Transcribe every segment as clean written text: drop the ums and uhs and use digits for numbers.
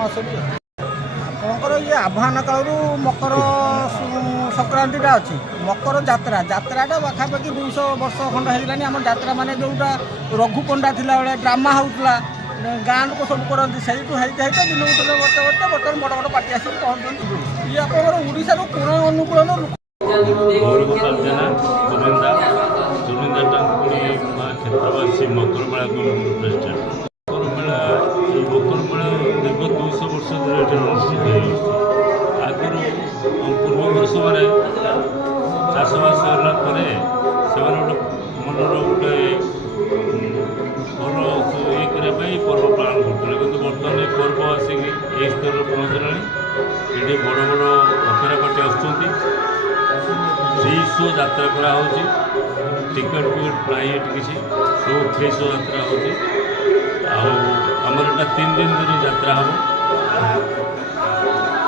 ମାସଟି। ଆପଣଙ୍କର ଇଏ ଆହ୍ୱାନ କାଳରୁ ମକର ସଂକ୍ରାନ୍ତିଟା ଅଛି। ମକର ଯାତ୍ରାଟା ପାଖାପାଖି 200 ବର୍ଷ ଖଣ୍ଡ ହେଇଗଲାଣି। ଆମ ଯାତ୍ରା ମାନେ ଯେଉଁଟା ରଘୁପଣ୍ଡା ଥିଲାବେଳେ ଡ୍ରାମା ହେଉଥିଲା, ଗାଁ ଲୋକ ସବୁ କରନ୍ତି, ସେଇଠୁ ହେଇତେ ଦିନକୁ ବର୍ତ୍ତମାନ ବଡ଼ ବଡ଼ ପାର୍ଟି ଆସିକି ପହଞ୍ଚନ୍ତି। ଇଏ ଆପଣଙ୍କର ଓଡ଼ିଶାରୁ କୋଣ ଅନୁକୂଳନ ଗୌରଗୋପାଳ ଜେନା ଚୁନିନ୍ଦା ଟାଙ୍କୁଣି ମା କ୍ଷେତ୍ରବାସୀ ମକରମେଳା କମିଟିର ପ୍ରେସିଡେଣ୍ଟ। ମକରମେଳା ଏହି ମକରମେଳା ଦୀର୍ଘ 200 ବର୍ଷ ଧରି ଏଠାରେ ଅନୁଷ୍ଠିତ ହେଉଛି। ଆଗରୁ ପୂର୍ବପୁରୁଷମାନେ ଚାଷବାସ ହେଲା ପରେ ସେମାନେ ମନର ଗୋଟେ ଭଲ ଇଏ କରିବା ପାଇଁ ପର୍ବ ପାଳନ କରୁଥିଲେ, କିନ୍ତୁ ବର୍ତ୍ତମାନ ଏ ପର୍ବ ଆସିକି ଏହି ସ୍ତରରେ ପହଞ୍ଚିଲାଣି। ଏଠି ବଡ଼ ବଡ଼ ଅପେରା ପାର୍ଟି ଆସୁଛନ୍ତି, ଫ୍ରି ଶୋ ଯାତ୍ରା କରାହେଉଛି, ଟିକେଟ୍ ପ୍ରାୟ ଏଠି କିଛି ସବୁ ଫ୍ରି ଶୋ ଯାତ୍ରା ହେଉଛି। ଆଉ ଆମର ଏଇଟା 3 ଦିନ ଧରି ଯାତ୍ରା ହେବ।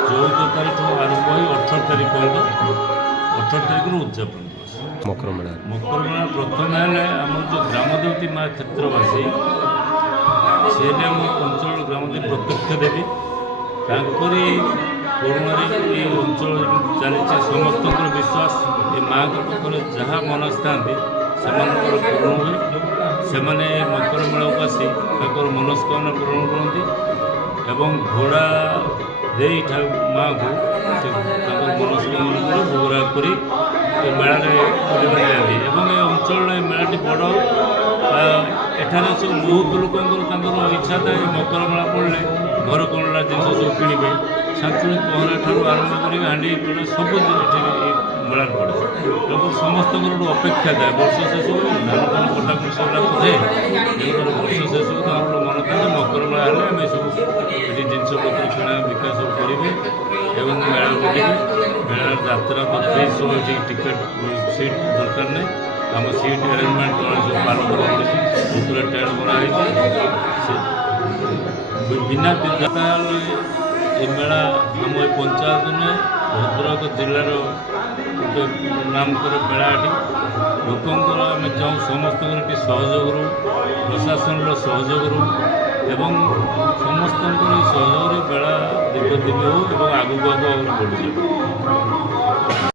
14 ତାରିଖରୁ ଆରମ୍ଭ ହୋଇ 18 ତାରିଖ ପର୍ଯ୍ୟନ୍ତ, 18 ତାରିଖରୁ ଉଦଯାପନ। ମକରମେଳା ପ୍ରଥମେ ହେଲେ ଆମର ଯେଉଁ ଗ୍ରାମଦେବତୀ ମା କ୍ଷେତ୍ରବାସୀ, ସେ ହେଲେ ଆମ ଅଞ୍ଚଳ ଗ୍ରାମଦେବୀ ପ୍ରତ୍ୟକ୍ଷ ଦେବୀ। ତାଙ୍କରି କରୁଣାରେ ଏ ଅଞ୍ଚଳ ଚାଲିଛି। ସମସ୍ତଙ୍କର ବିଶ୍ୱାସ ଏ ମାଆଙ୍କ ପାଖରେ ଯାହା ମନସ୍ଥାନ୍ତି ସେମାନଙ୍କର ପୂରଣ ହୁଏ। ସେମାନେ ମକରମେଳାକୁ ଆସି ତାଙ୍କର ମନସ୍କାମନା ପୂରଣ କରନ୍ତି ଏବଂ ଘୋଡ଼ା ଦେଇ ମାଆକୁ ତାଙ୍କର ମନସ୍କାମନା ଭୋଗରାଗ କରି ଏ ମେଳାରେ ବୁଲିବାକୁ ଯାଆନ୍ତି। ଏବଂ ଏ ଅଞ୍ଚଳରେ ଏ ମେଳାଟି ବଡ଼। ଏଠାରେ ସବୁ ବହୁତ ଲୋକଙ୍କର ତାଙ୍କର ଇଚ୍ଛା ଥାଏ ମକରମେଳା ପଡ଼ିଲେ ଘର କଣଲା ଜିନିଷ ସବୁ କିଣିବେ। ସାନ୍ତୁଣୀ ପହଁରା ଠାରୁ ଆରମ୍ଭ କରି ହାଣ୍ଡି କଡ଼ା ସବୁ ଏଠି ମେଳାରେ ପଡ଼େ। ଲୋକ ସମସ୍ତଙ୍କର ଗୋଟେ ଅପେକ୍ଷା ଥାଏ ବର୍ଷ ଶେଷକୁ ଧାନ ଫାନ କଟାକଟି ସରିଲା ପରେ ବର୍ଷ ଶେଷକୁ ତାଙ୍କର ମନ ଥାଏ ମକରମେଳା ହେଲେ ଆମେ ସବୁ ଏଠି ଜିନିଷପତ୍ର କିଣା ବିକା ସବୁ କରିବେ ଏବଂ ମେଳା ବୁଲିବେ। ମେଳାର ଯାତ୍ରା ତ ଫ୍ରି ଶୋ ଏଠି ଟିକେଟ୍ ସିଟ୍ ଦରକାର ନାହିଁ। ଆମ ସିଟ୍ ଆରେଞ୍ଜମେଣ୍ଟ ସବୁ ପାଳନ ପଡ଼ିଛି, ପୁରା ଟେଣ୍ଟ ମରା ହେଇଛି। ବିନା ଯାତ୍ରାରେ ଏ ମେଳା ଆମ ଏ ପଞ୍ଚାୟତ ନୁହେଁ, ଭଦ୍ରକ ଜିଲ୍ଲାର ଗୋଟେ ନାମକର ମେଳା ଏଠି। ଲୋକଙ୍କର ଆମେ ଚାହୁଁ ସମସ୍ତଙ୍କର ଏଠି ସହଯୋଗରୁ, ପ୍ରଶାସନର ସହଯୋଗରୁ ଏବଂ ସମସ୍ତଙ୍କର ଏହି ସହଯୋଗରେ ମେଳା ଦୀର୍ଘଦିନ ହେଉ ଏବଂ ଆଗକୁ ବଢ଼ିଯିବ।